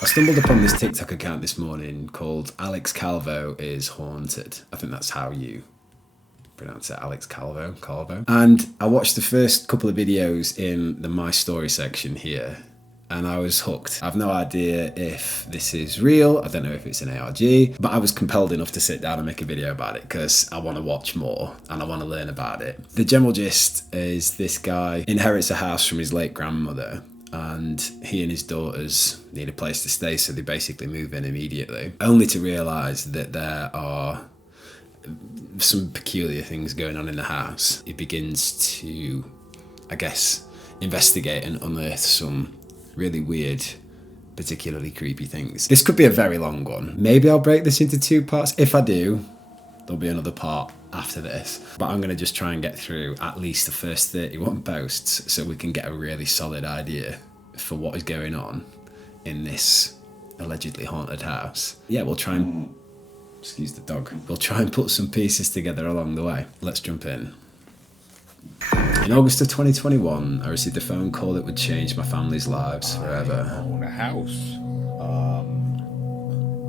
I stumbled upon this TikTok account this morning called Alex Calvo is Haunted. I think that's how you pronounce it, Alex Calvo. And I watched the first couple of videos in the My Story section here, and I was hooked. I've no idea if this is real. I don't know if it's an ARG, but I was compelled enough to sit down and make a video about it because I want to watch more and I want to learn about it. The general gist is this guy inherits a house from his late grandmother, and he and his daughters need a place to stay, so they basically move in immediately, only to realise that there are some peculiar things going on in the house. He begins to, I guess, investigate and unearth some really weird, particularly creepy things. This could be a very long one. Maybe I'll break this into 2 parts. If I do, there'll be another part after this. But I'm going to just try and get through at least the first 31 posts so we can get a really solid idea for what is going on in this allegedly haunted house. Yeah, we'll try and... Excuse the dog. We'll try and put some pieces together along the way. Let's jump in. In August of 2021, I received a phone call that would change my family's lives forever. I own a house.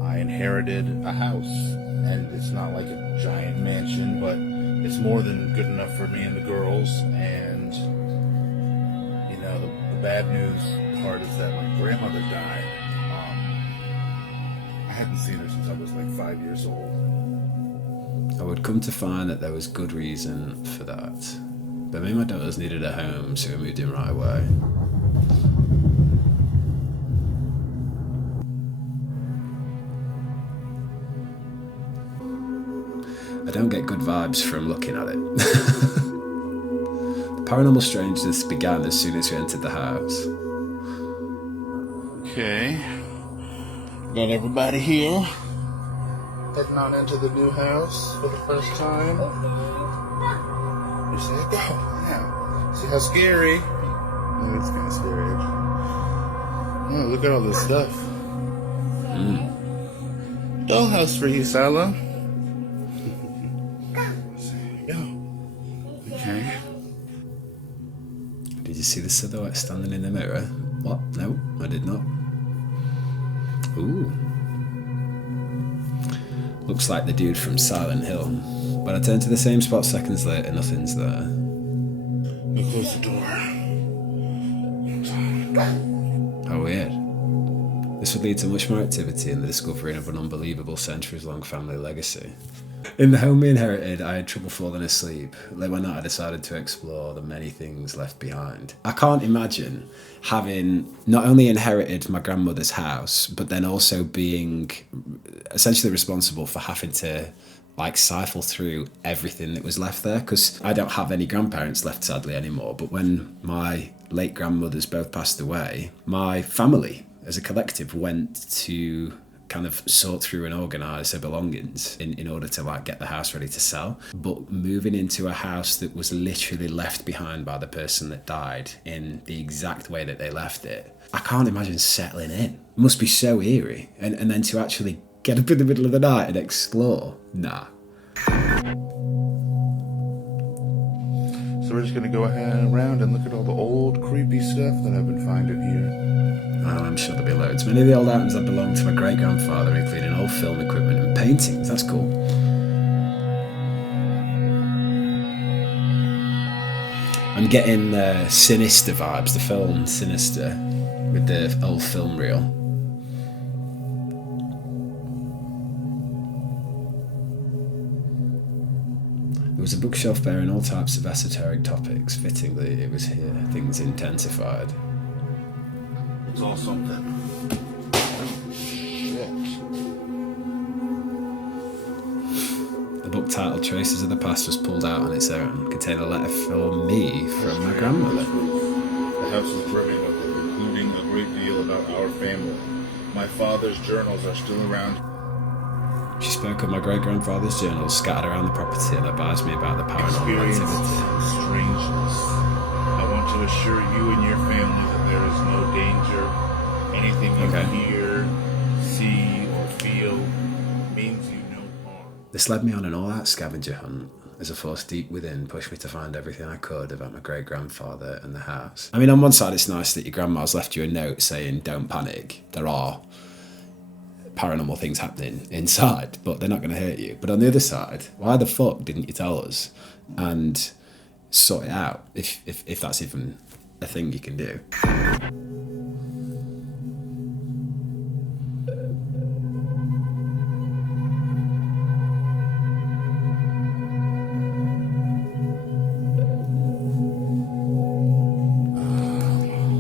I inherited a house, and it's not like a giant mansion, but it's more than good enough for me and the girls. And you know, the bad news part is that my grandmother died. I hadn't seen her since I was like 5 years old. I would come to find that there was good reason for that. But me and my daughters needed a home, so we moved in right away. I don't get good vibes from looking at it. The paranormal strangeness began as soon as we entered the house. Okay. Got everybody here. Heading on into the new house for the first time. You say go. Yeah. See how scary? Oh, it's kind of scary. Oh, look at all this stuff. Dollhouse for you, Sala. There you go. Okay. Did you see the silhouette standing in the mirror? What? No, I did not. Ooh. Looks like the dude from Silent Hill. When I turned to the same spot seconds later, nothing's there. Now close the door. How weird. This would lead to much more activity and the discovery of an unbelievable centuries-long family legacy. In the home we inherited, I had trouble falling asleep. Late one night I decided to explore the many things left behind. I can't imagine having not only inherited my grandmother's house, but then also being essentially responsible for having to siphon through everything that was left there, because I don't have any grandparents left sadly anymore. But when my late grandmothers both passed away, my family as a collective went to kind of sort through and organise their belongings in order to get the house ready to sell. But moving into a house that was literally left behind by the person that died in the exact way that they left it, I can't imagine settling in. It must be so eerie. And then to actually get up in the middle of the night and explore, nah. So we're just gonna go around and look at all the old creepy stuff that I've been finding here. Oh, I'm sure there'll be loads. Many of the old items that belonged to my great-grandfather, including old film equipment and paintings. That's cool. I'm getting Sinister vibes, the film Sinister, with the old film reel. There was a bookshelf bearing all types of esoteric topics. Fittingly, it was here things intensified. It's all something. Shit. The book titled Traces of the Past was pulled out on its own, containing a letter for me from my grandmother. The house is brimming with it, including a great deal about our family. My father's journals are still around. She spoke of my great-grandfather's journals scattered around the property and advised me about the paranormal Experience activity. strangeness. I want to assure you and your family that there is no danger. Anything you hear, see, or feel means you no harm. This led me on an all-out scavenger hunt. as a force deep within pushed me to find everything I could about my great-grandfather and the house. I mean, on one side, it's nice that your grandma's left you a note saying, don't panic. There are paranormal things happening inside, but they're not going to hurt you. But on the other side, why the fuck didn't you tell us and sort it out, if that's even a thing you can do?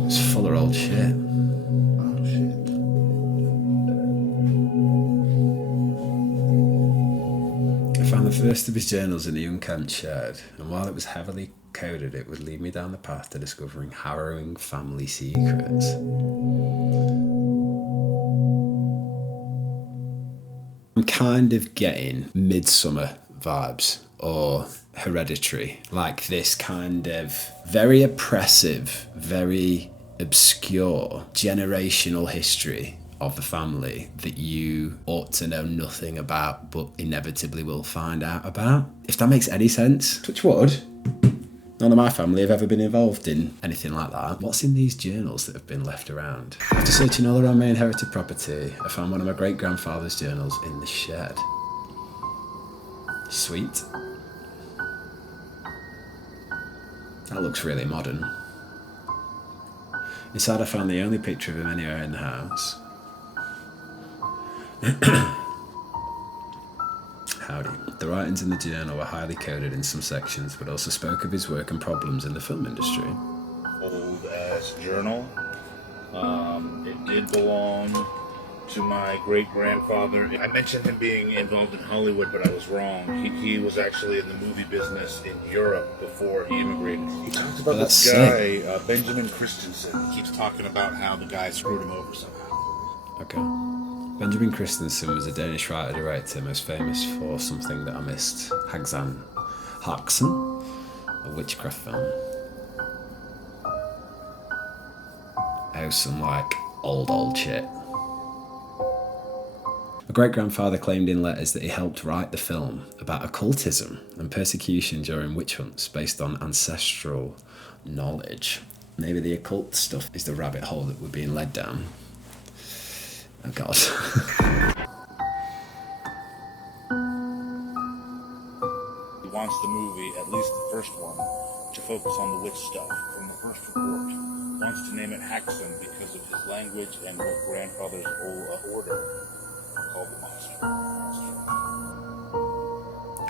It's full of old shit. The first of his journals in the unkempt shed, and while it was heavily coded, it would lead me down the path to discovering harrowing family secrets. I'm kind of getting Midsummer vibes or Hereditary, like this kind of very oppressive, very obscure generational history of the family that you ought to know nothing about but inevitably will find out about. If that makes any sense. Touch wood. None of my family have ever been involved in anything like that. What's in these journals that have been left around? After searching all around my inherited property, I found one of my great-grandfather's journals in the shed. Sweet. That looks really modern. Inside I found the only picture of him anywhere in the house. Howdy. The writings in the journal were highly coded in some sections, but also spoke of his work and problems in the film industry. Old ass journal. It did belong to my great grandfather. I mentioned him being involved in Hollywood, but I was wrong. He was actually in the movie business in Europe before he immigrated. He talks about this guy, Benjamin Christensen. He keeps talking about how the guy screwed him over somehow. Okay. Benjamin Christensen was a Danish writer-director most famous for Something That I Missed, Hagsan Haksen, a witchcraft film. Oh, some like old shit. My great-grandfather claimed in letters that he helped write the film about occultism and persecution during witch hunts based on ancestral knowledge. Maybe the occult stuff is the rabbit hole that we're being led down. Oh God. He wants the movie, at least the first one, to focus on the witch stuff from the first report. He wants to name it Haxon because of his language and what grandfather's order called the monster.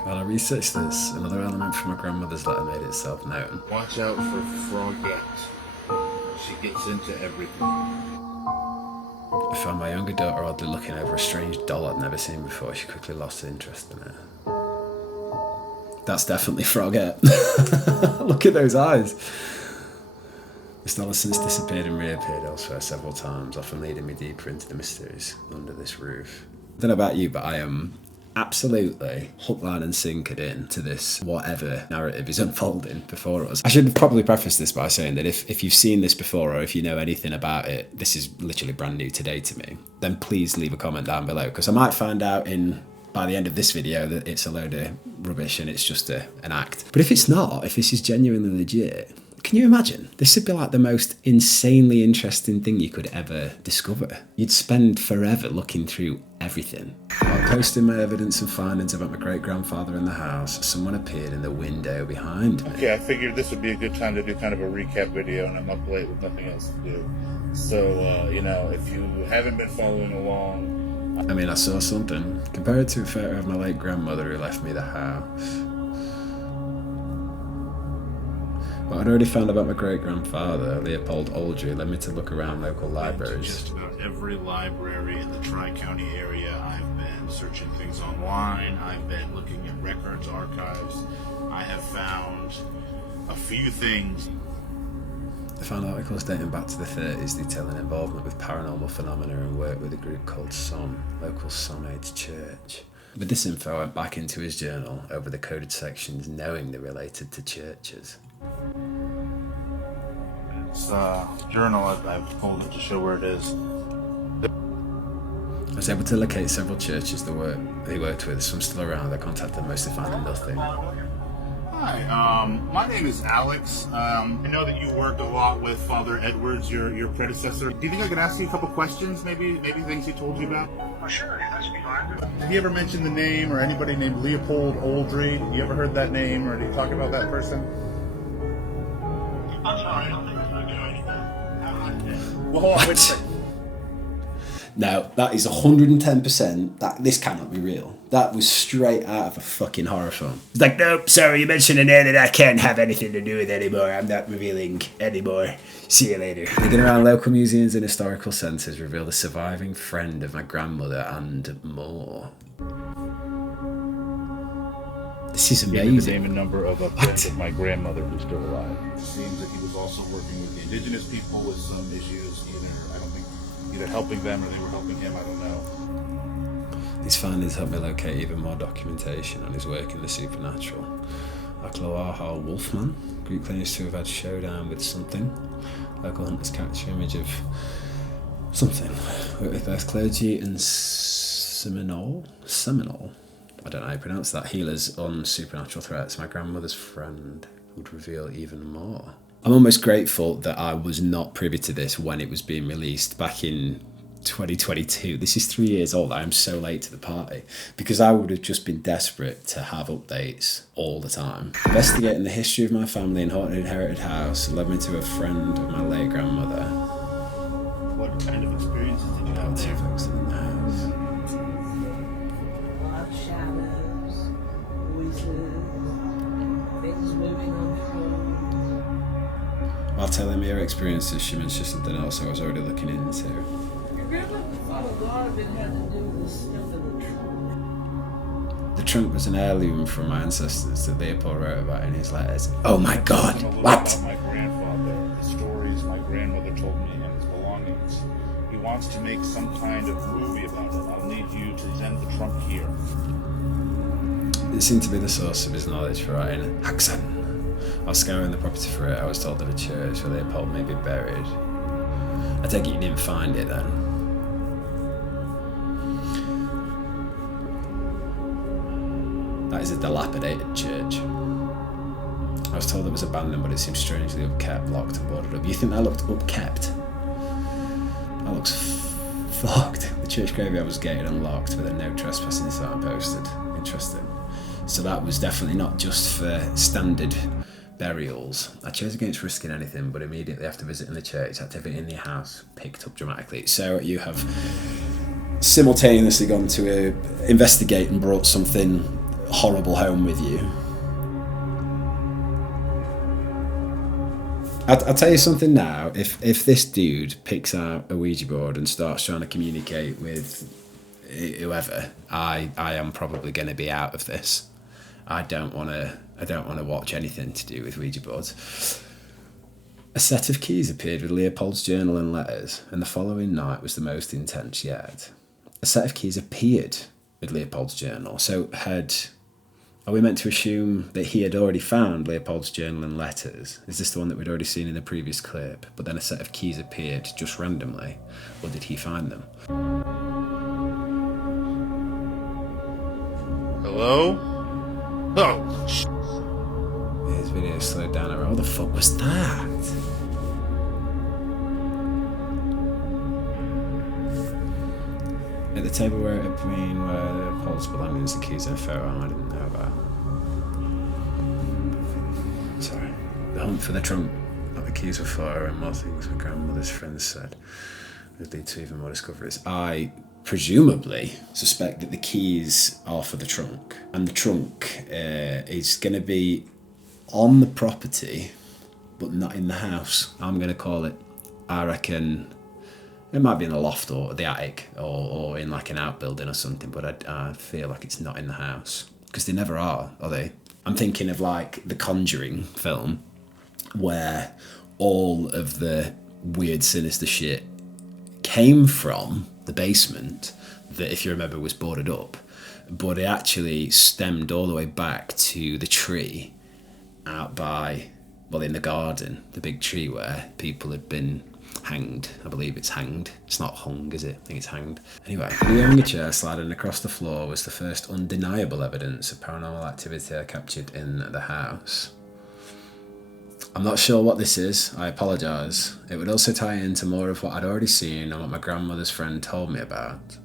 While I researched this, another element from my grandmother's letter made itself known. Watch out for Frogette. She gets into everything. I found my younger daughter oddly looking over a strange doll I'd never seen before. She quickly lost interest in it. That's definitely Frogette. Look at those eyes. This doll has since disappeared and reappeared elsewhere several times, often leading me deeper into the mysteries under this roof. I don't know about you, but I am absolutely hook, line and sinkered in to this whatever narrative is unfolding before us. I should probably preface this by saying that if you've seen this before or if you know anything about it, this is literally brand new today to me, then please leave a comment down below, because I might find out by the end of this video that it's a load of rubbish and it's just an act. But if it's not, if this is genuinely legit, can you imagine? This would be like the most insanely interesting thing you could ever discover. You'd spend forever looking through everything. While posting my evidence and findings about my great-grandfather in the house, someone appeared in the window behind me. Okay, I figured this would be a good time to do kind of a recap video, and I'm up late with nothing else to do. So, if you haven't been following along... I mean, I saw something. Compared to a photo of my late grandmother who left me the house. What I'd already found about my great-grandfather, Leopold Aldry, led me to look around local libraries. Just about every library in the Tri-County area. I've been searching things online. I've been looking at records, archives. I have found a few things. I found articles dating back to the 30s detailing involvement with paranormal phenomena and work with a group called SOM, local Som Age Church. With this info, I went back into his journal over the coded sections, knowing they related to churches. It's a journal. I've pulled it to show where it is. I was able to locate several churches he worked with. Some still around. I contacted them, mostly finding nothing. Hi, my name is Alex. I know that you worked a lot with Father Edwards, your predecessor. Do you think I could ask you a couple questions, maybe things he told you about? Sure, that should be fine. Did he ever mention the name or anybody named Leopold Oldry? You ever heard that name, or did he talk about that person? I'm sorry, I don't think I'm going to do anything. Well, hold on, wait a second. Now, that is 110%. This cannot be real. That was straight out of a fucking horror film. It's like, nope, sorry, you mentioned a name that I can't have anything to do with anymore. I'm not revealing anymore. See you later. Digging around local museums and historical centres revealed a surviving friend of my grandmother and more. This is Give me the amazing. name and number of a friend of my grandmother who's still alive. It seems that he was also working with the indigenous people with some issues. Either helping them or they were helping him. I don't know. These findings helped me locate even more documentation on his work in the supernatural. Akloaha Wolfman, group claims to have had showdown with something. Local hunters capture image of something. Worked with both clergy and Seminole. I don't know how you pronounce that. Healers on supernatural threats. My grandmother's friend would reveal even more. I'm almost grateful that I was not privy to this when it was being released back in 2022. This is 3 years old. I am so late to the party because I would have just been desperate to have updates all the time. Investigating the history of my family in haunted inherited house led me to a friend of my late grandmother. What kind of experiences did you have there? Folks in the house. A lot of shadows, voices, things moving on the floor. While telling me her experiences, she mentioned something else I was already looking into. Your grandmother thought a lot of it had to do with stuff in the trunk. The trunk was an heirloom from my ancestors that Leopold wrote about in his letters. Oh my god, A little what? about my grandfather, the stories my grandmother told me, and his belongings. He wants to make some kind of movie about it. I'll need you to send the trunk here. It seemed to be the source of his knowledge for writing Haxan. While scouring the property for it, I was told of a church where Leopold may be buried. I take it you didn't find it then? That is a dilapidated church. I was told it was abandoned, but it seems strangely upkept, locked and boarded up. You think that looked upkept? That looks fucked. The church graveyard was gated and locked with a no trespassing sign posted. Interesting. So that was definitely not just for standard burials. I chose against risking anything, but immediately after visiting the church, activity in the house picked up dramatically. So you have simultaneously gone to investigate and brought something horrible home with you. I'll tell you something now. If this dude picks out a Ouija board and starts trying to communicate with whoever, I am probably going to be out of this. I don't want to watch anything to do with Ouija boards. A set of keys appeared with Leopold's journal and letters, and the following night was the most intense yet. A set of keys appeared with Leopold's journal. So are we meant to assume that he had already found Leopold's journal and letters? Is this the one that we'd already seen in the previous clip? But then a set of keys appeared just randomly, or did he find them? Hello? Oh, His video slowed down. What the fuck was that? At the table where it had been, where Leopold's belongings, the keys and a photo I didn't know about. Sorry. The hunt for the trunk, not the keys were for, and more things my grandmother's friends said would lead to even more discoveries. I presumably suspect that the keys are for the trunk, and the trunk is going to be on the property but not in the house. I'm going to call it, I reckon it might be in the loft or the attic or in like an outbuilding or something, but I feel like it's not in the house because they never are they? I'm thinking of like the Conjuring film where all of the weird sinister shit came from the basement that, if you remember, was boarded up, but it actually stemmed all the way back to the tree out by, well, in the garden, the big tree where people had been hanged. I believe it's hanged. It's not hung, is it? I think it's hanged. Anyway, viewing a chair sliding across the floor was the first undeniable evidence of paranormal activity I captured in the house. I'm not sure what this is, I apologise. It would also tie into more of what I'd already seen and what my grandmother's friend told me about.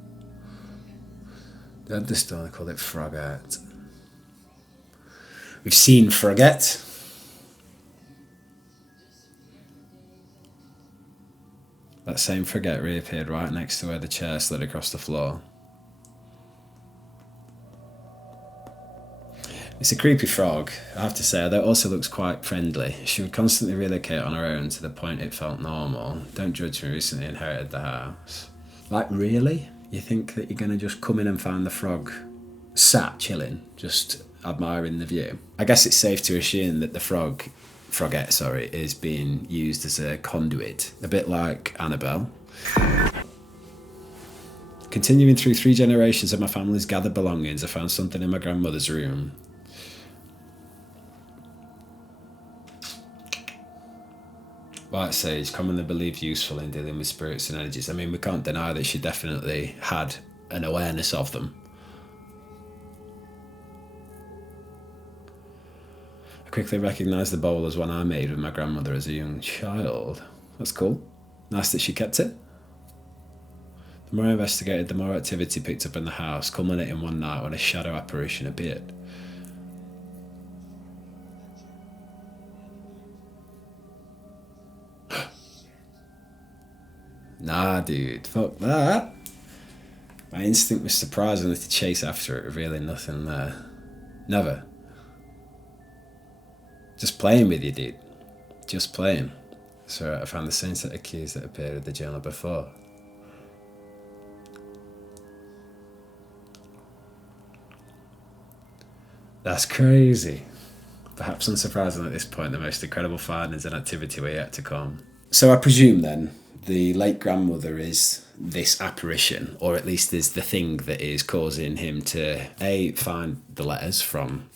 They had this stone, they called it Frogette. We've seen Frogette. That same Frogette reappeared right next to where the chair slid across the floor. It's a creepy frog, I have to say, although it also looks quite friendly. She would constantly relocate on her own to the point it felt normal. Don't judge me, recently inherited the house. Like, really? You think that you're going to just come in and find the frog sat, chilling, just admiring the view? I guess it's safe to assume that the Frogette, is being used as a conduit, a bit like Annabelle. Continuing through 3 generations of my family's gathered belongings, I found something in my grandmother's room. White sage, commonly believed useful in dealing with spirits and energies. I mean, we can't deny that she definitely had an awareness of them. I quickly recognised the bowl as one I made with my grandmother as a young child. That's cool. Nice that she kept it. The more I investigated, the more activity picked up in the house, culminating one night when a shadow apparition appeared. Nah, dude, fuck that. My instinct was surprisingly to chase after it, revealing nothing there. Never. Just playing with you, dude. Just playing. So I found the same set of keys that appeared in the journal before. That's crazy. Perhaps unsurprisingly at this point, the most incredible findings and activity were yet to come. So I presume then, the late grandmother is this apparition, or at least is the thing that is causing him to A, find the letters from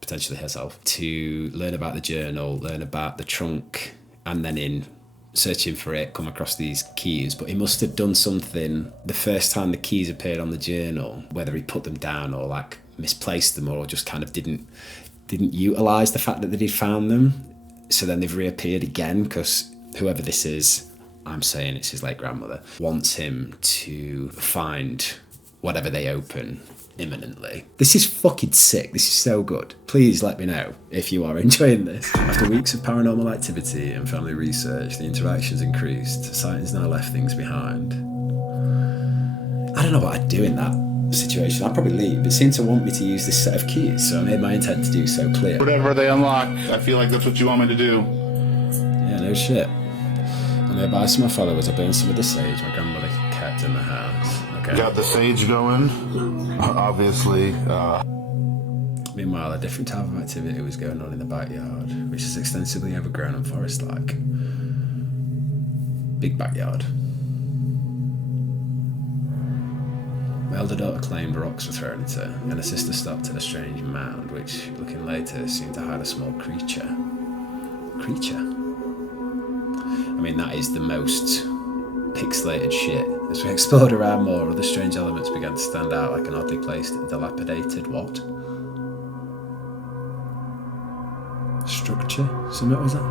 potentially herself, to learn about the journal, learn about the trunk, and then in searching for it, come across these keys. But he must have done something the first time the keys appeared on the journal, whether he put them down or like misplaced them or just kind of didn't utilise the fact that he'd found them. So then they've reappeared again because whoever this is, I'm saying it's his late grandmother, wants him to find whatever they open imminently. This is fucking sick. This is so good. Please let me know if you are enjoying this. After weeks of paranormal activity and family research, the interactions increased. Sightings now left things behind. I don't know what I'd do in that situation. I'd probably leave. It seemed to want me to use this set of keys, so I made my intent to do so clear. Whatever they unlock, I feel like that's what you want me to do. Yeah, no shit. And the advice of my followers, I burned some of the sage my grandmother kept in the house. Okay. Got the sage going, obviously. Meanwhile, a different type of activity was going on in the backyard, which is extensively overgrown and forest-like. Big backyard. My elder daughter claimed rocks were thrown at her, and her sister stopped at a strange mound, which, looking later, seemed to hide a small creature. I mean, that is the most pixelated shit. As we explored around more, other strange elements began to stand out, like an oddly placed, dilapidated what? Structure? Something was that?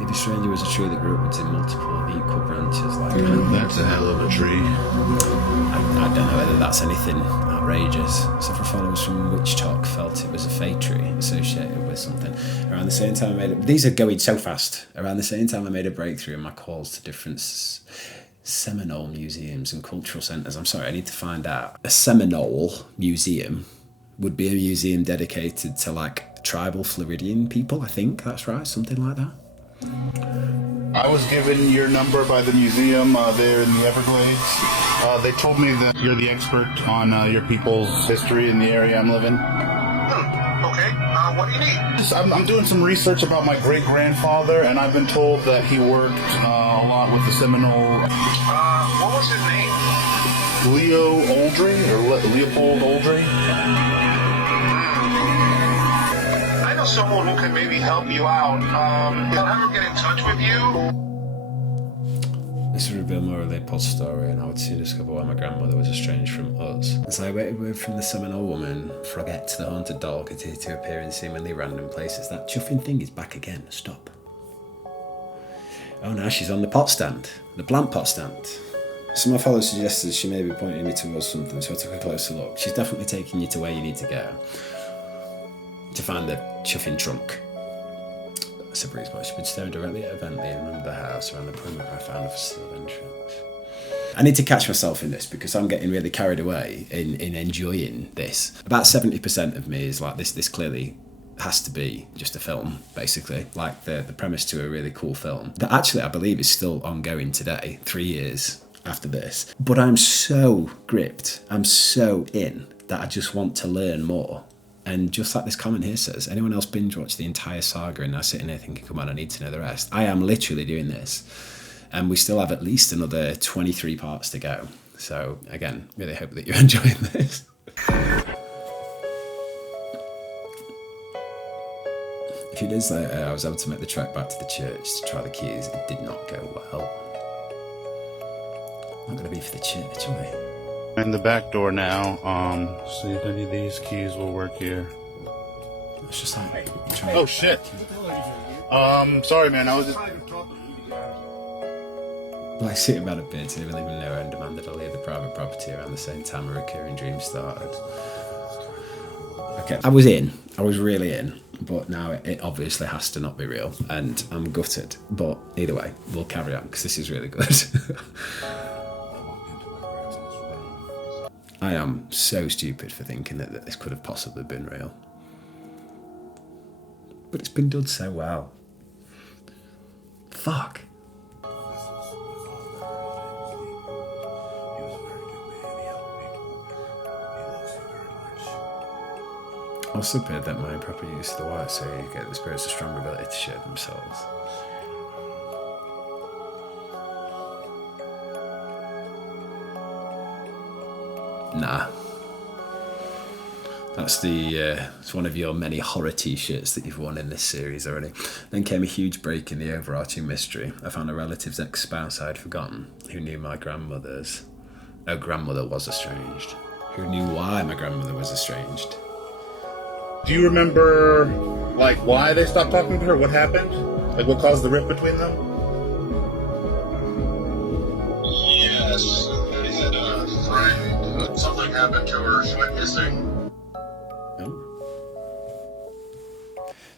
Maybe stranger was a tree that grew upwards in multiple equal branches like That's a hell of a tree. I don't know whether that's anything outrageous. Several followers from Witch Talk felt it was a fey tree associated with something. Around the same time these are going so fast. Around the same time I made a breakthrough in my calls to different Seminole museums and cultural centres. I'm sorry, I need to find out. A Seminole museum would be a museum dedicated to like tribal Floridian people, I think that's right, something like that. I was given your number by the museum there in the Everglades. They told me that you're the expert on your people's history in the area I'm living. Okay, what do you need? I'm doing some research about my great-grandfather, and I've been told that he worked a lot with the Seminole. What was his name? Leo Oldry, or Leopold Oldry? I know someone who can maybe help you out. Can I ever get in touch with you? This would reveal more of Leopold's story, and I would soon discover why my grandmother was estranged from us. As I waited word from the Seminole woman, Frogette, the haunted doll, continued to appear in seemingly random places. That chuffing thing is back again. Stop. Oh, now she's on the pot stand. The plant pot stand. Some of my followers suggested she may be pointing me towards something, so I took a closer look. She's definitely taking you to where you need to go. To find the chuffing trunk. That's a breeze, but she'd been staring directly at Bentley and under the house. Around the perimeter I found a facility entrance. I need to catch myself in this because I'm getting really carried away in enjoying this. About 70% of me is like, this clearly has to be just a film, basically. Like the premise to a really cool film. That actually I believe is still ongoing today, 3 years after this. But I'm so gripped, I'm so in, that I just want to learn more. And just like this comment here says, anyone else binge watch the entire saga and now sitting there thinking, come on, I need to know the rest. I am literally doing this. And we still have at least another 23 parts to go. So again, really hope that you're enjoying this. A few days later, I was able to make the trek back to the church to try the keys. It did not go well. Not going to be for the church, are we? In the back door now, see if any of these keys will work here. It's just like, trying. Oh shit. Sorry man, I was just... Well, I see about a bit, didn't even leave no and demanded I leave the private property around the same time a recurring dream started. Okay, I was really in, but now it obviously has to not be real, and I'm gutted. But either way, we'll carry on, because this is really good. I am so stupid for thinking that this could have possibly been real. But it's been done so well. Fuck. Also appeared that my improper use of the wire, so you get the spirits a strong ability to share themselves. Nah. That's it's one of your many horror t-shirts that you've worn in this series already. Then came a huge break in the overarching mystery. I found a relative's ex-spouse I had forgotten, who knew my grandmother's... Oh, grandmother was estranged. Who knew why my grandmother was estranged. Do you remember, like, why they stopped talking to her? What happened? Like, what caused the rift between them? Yes, they had a friend. Something happened to her. She went missing.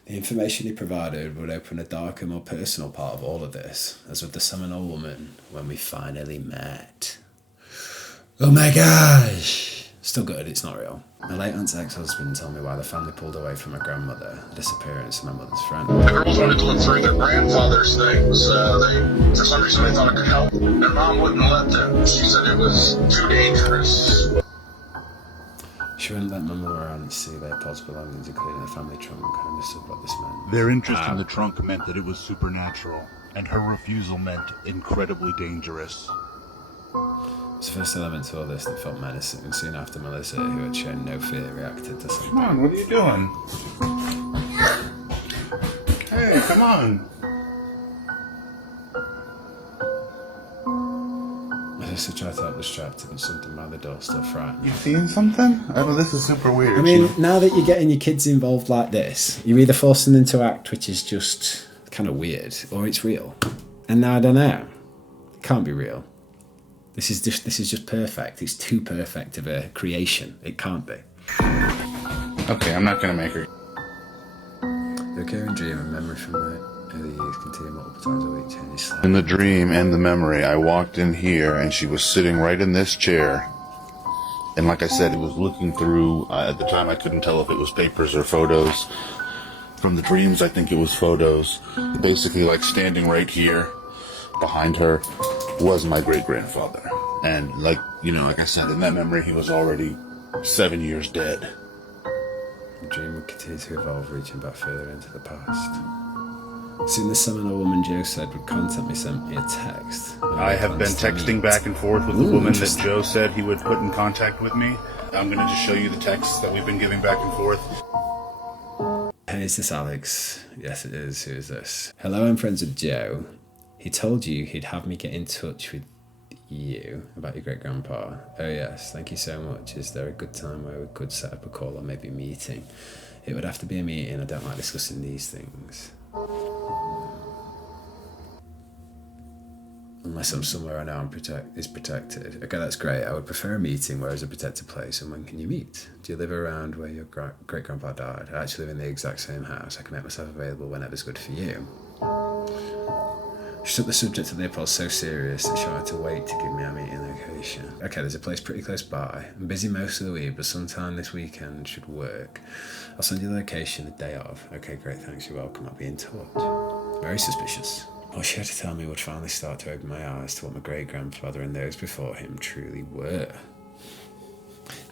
The information he provided would open a darker, more personal part of all of this, as with the Seminole woman, when we finally met. Oh my gosh! Still good, it's not real. My late aunt's ex-husband told me why the family pulled away from my grandmother, the disappearance of my mother's friend. The girls wanted to look through their grandfather's things. For some reason, they thought it could help. Their mom wouldn't let them. She said it was too dangerous. She wouldn't let my mother around and see Leopold's belongings, including the family trunk. I understood what this meant. Their interest in the trunk meant that it was supernatural, and her refusal meant incredibly dangerous. It was the first element to all this that felt menacing, and soon after Melissa, who had shown no fear, reacted to something. Come on, what are you doing? Hey, come on. Melissa tried to help distract her, but something by the door still frightened. You seeing something? I know this is super weird. I mean, now that you're getting your kids involved like this, you're either forcing them to act, which is just kind of weird, or it's real. And now I don't know. It can't be real. This is just perfect. It's too perfect of a creation. It can't be. Okay, I'm not gonna make her. The recurring dream and memory from the early years continue multiple times a week, changing slightly. In the dream and the memory, I walked in here and she was sitting right in this chair. And like I said, it was looking through, at the time I couldn't tell if it was papers or photos. From the dreams, I think it was photos. Basically, like standing right here behind her was my great-grandfather. And like I said, in that memory, he was already 7 years dead. The dream would continue to evolve, reaching back further into the past. Soon the Seminole woman Joe said would contact me, sent me a text. I have been texting back and forth with the woman that Joe said he would put in contact with me. I'm going to just show you the texts that we've been giving back and forth. Hey, is this Alex? Yes, it is. Who is this? Hello, I'm friends with Joe. He told you he'd have me get in touch with you about your great-grandpa. Oh yes, thank you so much. Is there a good time where we could set up a call or maybe a meeting? It would have to be a meeting. I don't like discussing these things. Unless I'm somewhere I know is protected. Okay, that's great. I would prefer a meeting where it's a protected place. And when can you meet? Do you live around where your great-grandpa died? I actually live in the exact same house. I can make myself available whenever's good for you. She took the subject of Leopold so serious that she wanted to wait to give me a meeting location. Okay, there's a place pretty close by. I'm busy most of the week, but sometime this weekend should work. I'll send you the location the day of. Okay, great, thanks, you're welcome. I'll be in touch. Very suspicious. All she had to tell me would finally start to open my eyes to what my great-grandfather and those before him truly were.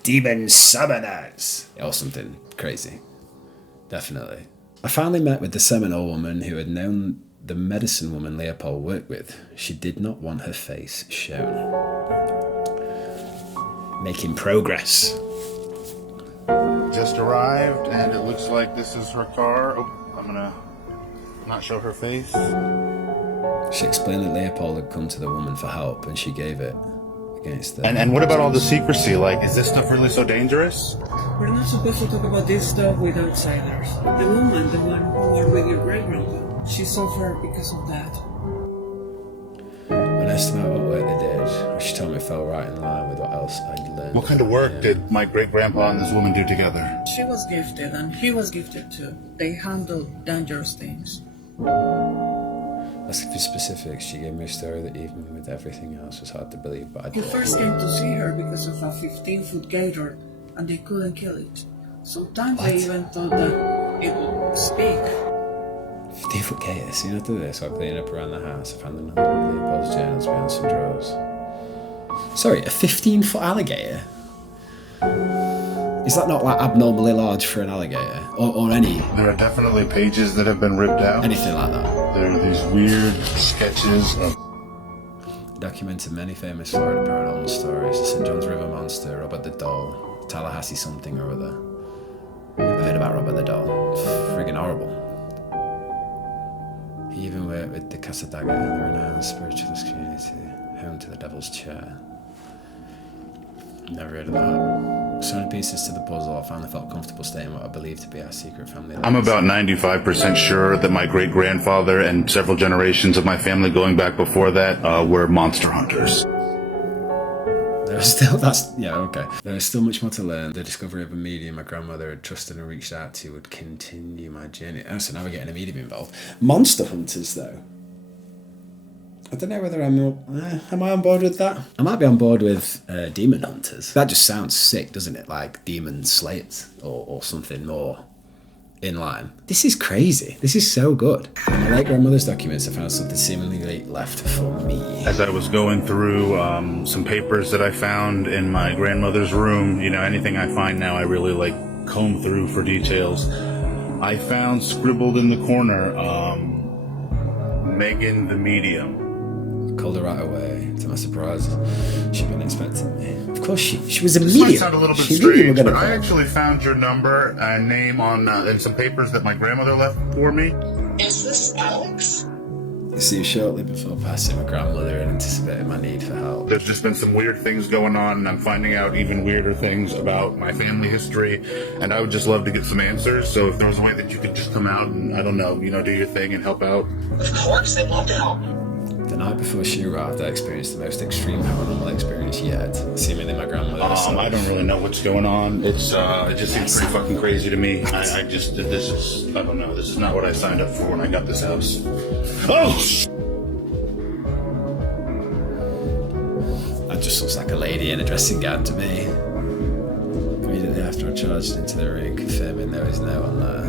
Demon summoners! Or something crazy. Definitely. I finally met with the Seminole woman who had known the medicine woman Leopold worked with. She did not want her face shown. Making progress. Just arrived, and it looks like this is her car. Oh, I'm gonna not show her face. She explained that Leopold had come to the woman for help, and she gave it against the... And what about all the secrecy? Like, is this stuff really so dangerous? We're not supposed to talk about this stuff with outsiders. The woman, the one who was with your great-grandpa, she suffered because of that. When asked about what work they did, she told me it fell right in line with what else I'd learned. What kind of work did my great-grandpa and this woman do together? She was gifted, and he was gifted too. They handled dangerous things. Asking for specifics, she gave me a story that even with everything else was hard to believe, but I He did. first came to see her because of a 15-foot gator, and they couldn't kill it. Sometimes they even thought that it would speak. 15-foot gator. Soon after this, while cleaning up around the house, I found the number of Leopold's journals behind some drawers. Sorry, a 15-foot alligator? Is that not like abnormally large for an alligator? Or any... There are definitely pages that have been ripped out. anything like that? There are these weird sketches of... Documented many famous Florida paranormal stories. The St. John's River Monster, Robert the Doll, Tallahassee something or other. Never heard about Robert the Doll. Friggin' horrible. He even worked with the Casa Daga, the renowned spiritualist community, home to the Devil's Chair. Never heard of that. So many pieces to the puzzle, I finally felt comfortable stating what I believe to be our secret family. I'm about 95% sure that my great-grandfather and several generations of my family going back before that were monster hunters. There's still, okay. There is still much more to learn. The discovery of a medium my grandmother had trusted and reached out to would continue my journey. Oh, so now we're getting a medium involved. Monster hunters, though. I don't know whether am I on board with that? I might be on board with demon hunters. That just sounds sick, doesn't it? Like demon slayers or something more in line. This is crazy. This is so good. In my late grandmother's documents, I found something seemingly left for me. As I was going through some papers that I found in my grandmother's room, you know, anything I find now I really like comb through for details. I found scribbled in the corner, Megan the Medium. Called her right away. To my surprise, she'd been expecting me. Of course, she was a This medium. might sound a little bit She knew you were strange, gonna but I call. actually found your number and name on in some papers that my grandmother left for me. Is this Alex? See you shortly before passing my grandmother and anticipating my need for help. There's just been some weird things going on, and I'm finding out even weirder things about my family history, and I would just love to get some answers. So if there was a way that you could just come out and, I don't know, you know, do your thing and help out. Of course, they'd love to help. The night before she arrived, I experienced the most extreme paranormal experience yet. Seemingly my grandmother herself. I don't really know what's going on. It just seems pretty fucking crazy to me. I don't know. This is not what I signed up for when I got this house. Oh! That just looks like a lady in a dressing gown to me. Immediately after I charged into the ring, confirming there was no one there.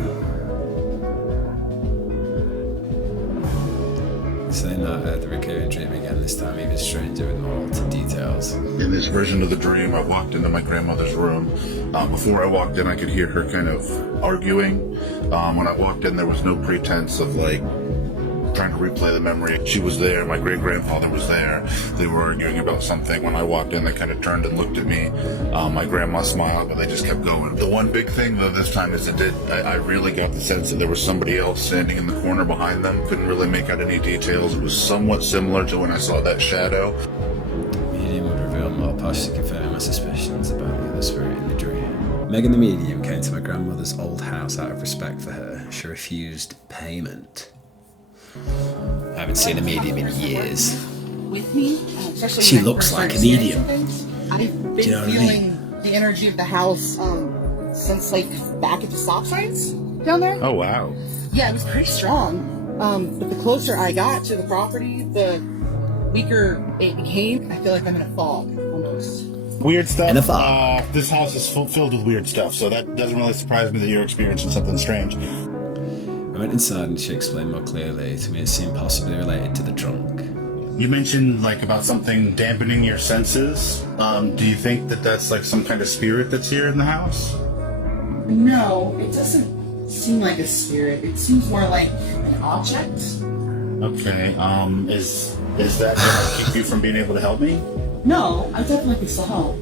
Saying that I heard the recurring dream again, this time even stranger with more altered details. In this version of the dream, I walked into my grandmother's room. Before I walked in, I could hear her kind of arguing. When I walked in, there was no pretense of like trying to replay the memory. She was there, my great-grandfather was there. They were arguing about something. When I walked in, they kind of turned and looked at me. My grandma smiled, but they just kept going. The one big thing, though, this time is I really got the sense that there was somebody else standing in the corner behind them. Couldn't really make out any details. It was somewhat similar to when I saw that shadow. Medium would reveal more posh to confirm my suspicions about the other spirit in the dream. Megan the medium came to my grandmother's old house out of respect for her. She refused payment. I haven't seen a medium in years. With me, especially She when I looks first like a started medium. experiencing things. I've been Do you know what I feeling the energy of the house since like back at the stop signs down there. Oh, wow. Yeah, it was pretty strong. But the closer I got to the property, the weaker it became. I feel like I'm in a fog almost. Weird stuff. In a fog. This house is filled with weird stuff, so that doesn't really surprise me that you're experiencing something strange. I went inside and she explained more clearly. To me, it seemed possibly related to the trunk. You mentioned like about something dampening your senses. Do you think that that's like some kind of spirit that's here in the house? No, it doesn't seem like a spirit. It seems more like an object. Okay. Is that gonna keep you from being able to help me? No, I definitely can still help.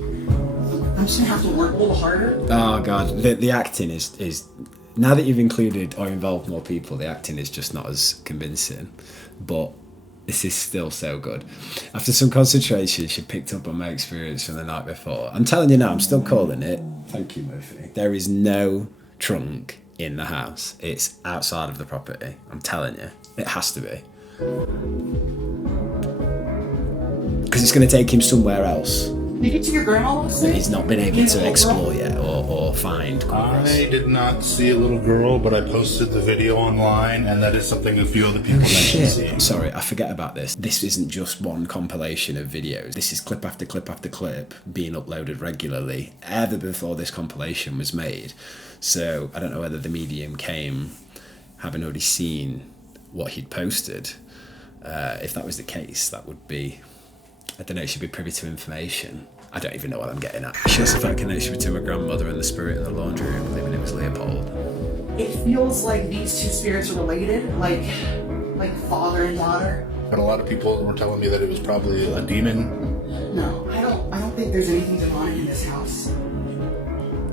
I'm just gonna have to work a little harder. Oh god, the acting is now that you've included or involved more people, the acting is just not as convincing. But this is still so good. After some concentration, she picked up on my experience from the night before. I'm telling you now, I'm still calling it. Thank you, Murphy. There is no trunk in the house. It's outside of the property. I'm telling you, it has to be. Because it's going to take him somewhere else Did you get to your grandma last that night? he's not been able to explore yet or find. come across. I did not see a little girl, but I posted the video online, and that is something a few other people mentioned seeing. Sorry, I forget about this. This isn't just one compilation of videos. This is clip after clip after clip being uploaded regularly, ever before this compilation was made. So I don't know whether the medium came having already seen what he'd posted. If that was the case, that would be, I don't know, she'd be privy to information. I don't even know what I'm getting at. She also felt a connection between my grandmother and the spirit in the laundry room, believing it was Leopold. It feels like these two spirits are related, like father and daughter. But a lot of people were telling me that it was probably a demon. No, I don't think there's anything demonic in this house.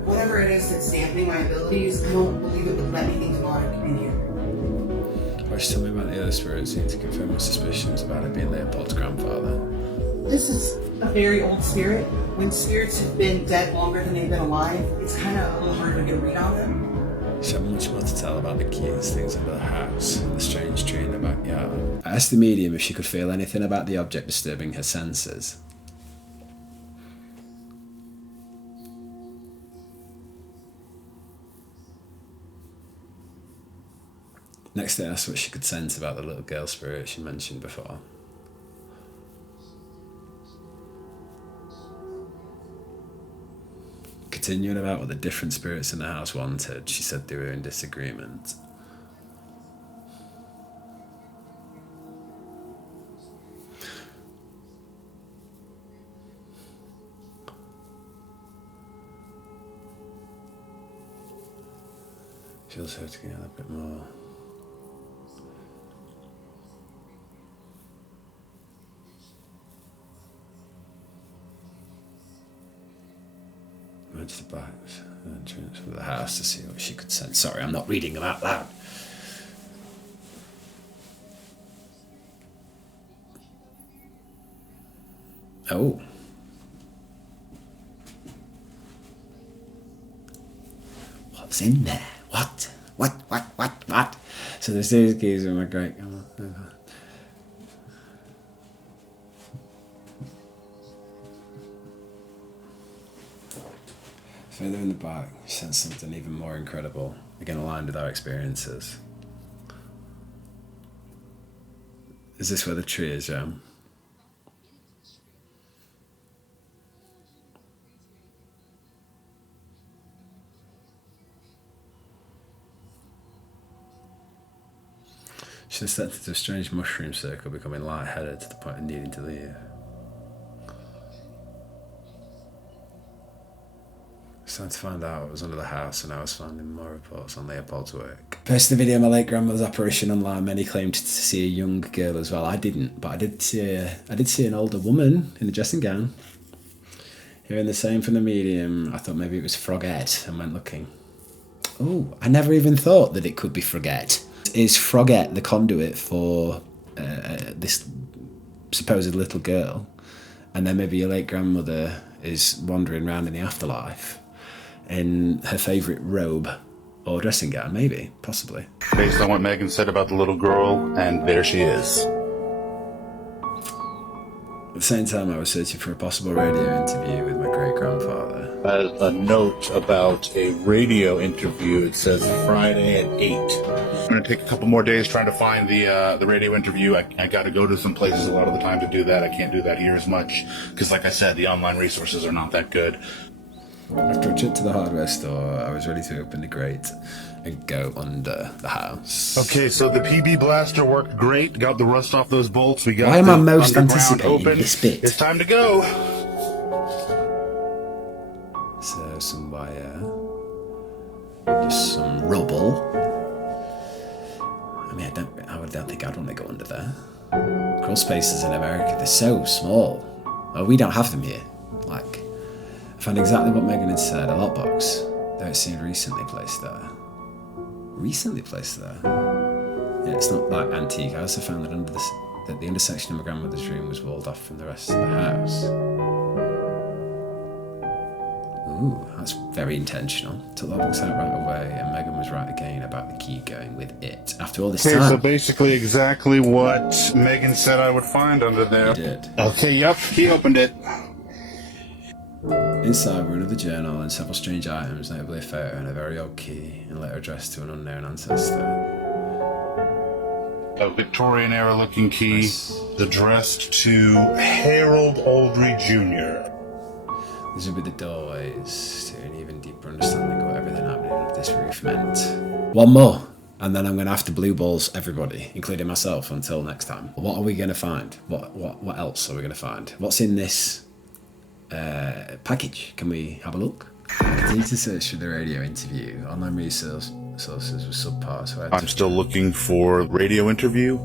Whatever it is that's dampening my abilities, I don't believe it would let anything demonic in here. Why she told me about the other spirits to confirm my suspicions about it being Leopold's grandfather. This is a very old spirit. When spirits have been dead longer than they've been alive, it's kind of a little harder to get a read on them. She had much more to tell about the curious things under the house and the strange tree in the backyard. I asked the medium if she could feel anything about the object disturbing her senses. Next, I asked what she could sense about the little girl spirit she mentioned before. Continuing about what the different spirits in the house wanted, she said they were in disagreement. She also had to get a bit more. Went to the back entrance of the house to see what she could sense. Sorry, I'm not reading them out loud. Oh. What's in there? What? So there's these keys with my great. Further in the back, she sensed something even more incredible, again aligned with our experiences. Is this where the tree is, Jem? She stepped into a strange mushroom circle, becoming lightheaded to the point of needing to leave. It's time to find out what was under the house, and I was finding more reports on Leopold's work. Posted the video of my late grandmother's apparition online. Many claimed to see a young girl as well. I didn't, but I did see an older woman in a dressing gown. Hearing the same from the medium, I thought maybe it was Frogette and went looking. Oh, I never even thought that it could be Frogette. Is Frogette the conduit for this supposed little girl? And then maybe your late grandmother is wandering around in the afterlife in her favourite robe or dressing gown, maybe, possibly. Based on what Megan said about the little girl, and there she is. At the same time, I was searching for a possible radio interview with my great-grandfather. A note about a radio interview. It says Friday at 8. I'm going to take a couple more days trying to find the radio interview. I got to go to some places a lot of the time to do that. I can't do that here as much because, like I said, the online resources are not that good. After a trip to the hardware store, I was ready to open the grate and go under the house. Okay, so the PB blaster worked great. Got the rust off those bolts. We got Why am I the most underground anticipating open. this bit? It's time to go. So some wire, just some rubble. I mean, I don't think I'd want to go under there. Crawl spaces in America, they're so small. Oh, we don't have them here. Like, I found exactly what Megan had said, a lockbox that I'd seen recently placed there. Recently placed there? Yeah, it's not like antique. I also found that that the intersection of my grandmother's room was walled off from the rest of the house. Ooh, that's very intentional. Took the box out right away, and Megan was right again about the key going with it. After all this Okay, so time, basically exactly what Megan said I would find under there. he did. Okay, yep, he opened it. Inside were another journal and several strange items, notably a photo and a very old key, and a letter addressed to an unknown ancestor. A Victorian era looking key Nice. addressed to Harold Aldry Jr. These would be the doorways to an even deeper understanding of what everything happening under this roof meant. One more, and then I'm going to have to blue balls everybody, including myself, until next time. What are we going to find? What else are we going to find? What's in this package? Can we have a look? I continued to search for the radio interview. Online resources were subpar, so I had I'm to... still looking for radio interview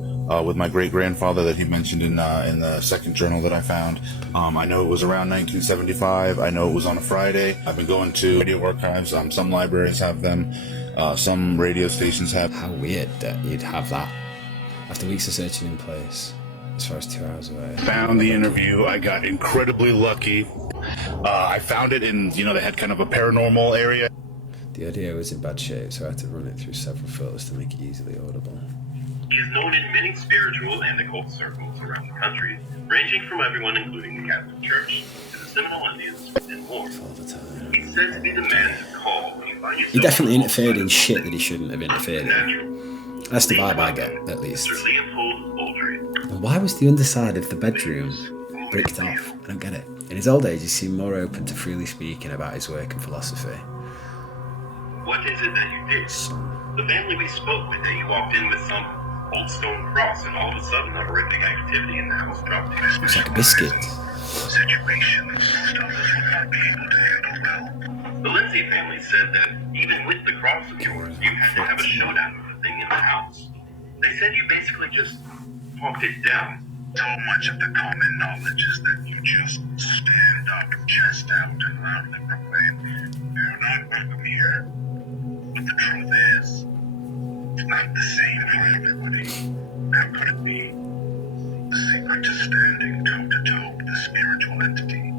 with my great-grandfather that he mentioned in the second journal that I found. I know it was around 1975. I know it was on a Friday. I've been going to radio archives. Some libraries have them. Some radio stations have. How weird that you'd have that after weeks of searching in place, as far as 2 hours away. Found the interview. I got incredibly lucky. I found it in, they had kind of a paranormal area. The audio was in bad shape, so I had to run it through several filters to make it easily audible. He is known in many spiritual and occult circles around the country, ranging from everyone including the Catholic Church to the Seminole Indians and more. All the time. He's said to be the man to call when you find yourself... He definitely interfered in shit that he shouldn't have interfered in. Natural. That's the vibe I get, at least. Mr. Leopold Aldry. And why was the underside of the bedroom bricked off? I don't get it. In his old age, he seemed more open to freely speaking about his work and philosophy. What is it that you did? The family we spoke with, that you walked in with some old stone cross, and all of a sudden horrific activity in the house dropped in. It's like a biscuit. Situations, stuff that would not be able to handle well. The Lindsay family said that even with the cross of yours, you had to have a showdown with the thing in the house. They said you basically just talked it down. So much of the common knowledge is that you just stand up, chest out, and loudly proclaim, "You're not welcome here." But the truth is, it's not the same for everybody. How could it be? The secret to standing toe-to-toe with a spiritual entity,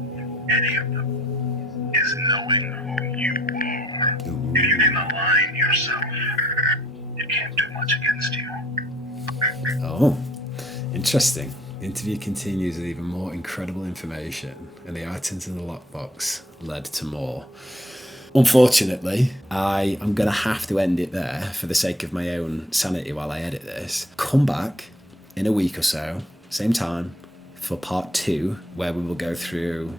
any of them, is knowing who you are. If you can align yourself, it can't do much against you. Oh, interesting. The interview continues with even more incredible information, and the items in the lockbox led to more. Unfortunately, I am going to have to end it there for the sake of my own sanity while I edit this. Come back in a week or so, same time, for part 2, where we will go through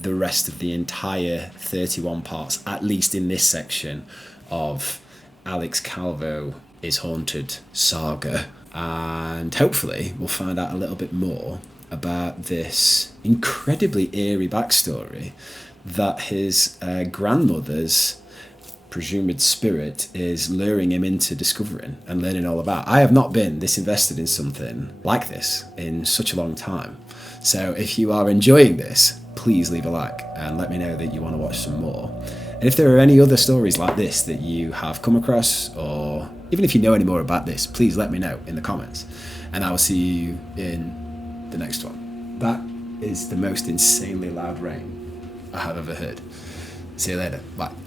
the rest of the entire 31 parts, at least in this section, of Alex Calvo is Haunted saga. And hopefully we'll find out a little bit more about this incredibly eerie backstory that his grandmother's presumed spirit is luring him into discovering and learning all about. I have not been this invested in something like this in such a long time. So if you are enjoying this, please leave a like and let me know that you want to watch some more. And if there are any other stories like this that you have come across, or even if you know any more about this, please let me know in the comments. And I will see you in the next one. That is the most insanely loud rain I have ever heard. See you later. Bye.